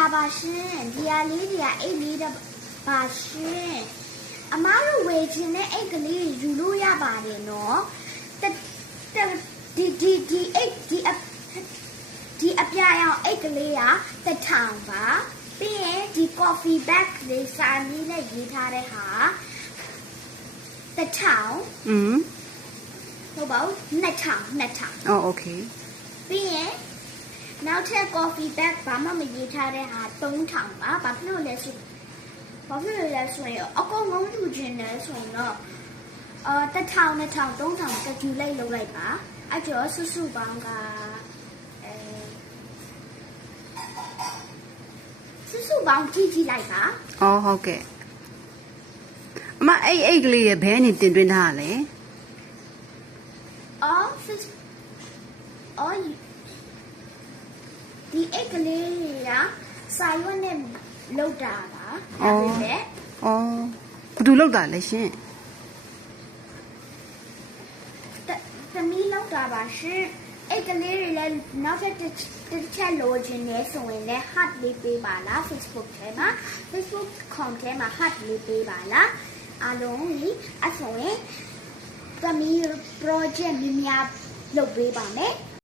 လာပါရှင်ဒီဟာလေးတွေကအိတ်လေးတော့ပါရှင်အမားတို့ဝယ်ခြင်းနဲ့အိတ်ကလေးယူလို့ရပါတယ်နော်ဒီအိတ်ဒီအပြာရောင်အိတ်ကလေးက1000ပါပြီးရင်ဒီ coffee bag လေးစာမီးနဲ့ရေးထားတဲ့ဟာ1000ဟုတ်ပါဘူး2000အော်โอเคပြီးရင်နောက်ထပ် coffee bag ဘာမှမရေးထားတဲ့ဟာ3000ပါဘာဖြစ်လို့လဲဆိုရင်အကုန်လုံးယူခြင်းလဲဆိုရင်တော့1000 2000 3000 calculate လုပ်လိုက်ပါအဲ့ကျော်စုပေါင်းကစုပေါင်းကြည့်လိုက်ပါအော်ဟုတ်ကဲ့အမအိတ်ကလေးရဲ့ဘဲနေတင်သွင်းထားရလဲဒီအိတ်ကလေးကစာရွက်နဲ့လောက်တာပါဒါပေမဲ့ဘယ်သူလောက်တာလဲရှင်သမီးလောက်တာပါရှင်အိတ်ကလေးတွေလည်းနောက်ထပ်တစ်ချက်လိုချင်နေဆိုရင်လည်း heart လေးပေးပါလား Facebook ထဲမှာ Facebook account ထဲမှာ heart လေးပေးပါလားအားလုံးကြီးအဆိုရင်သမီး project များများလုပ်ပေးပါမယ်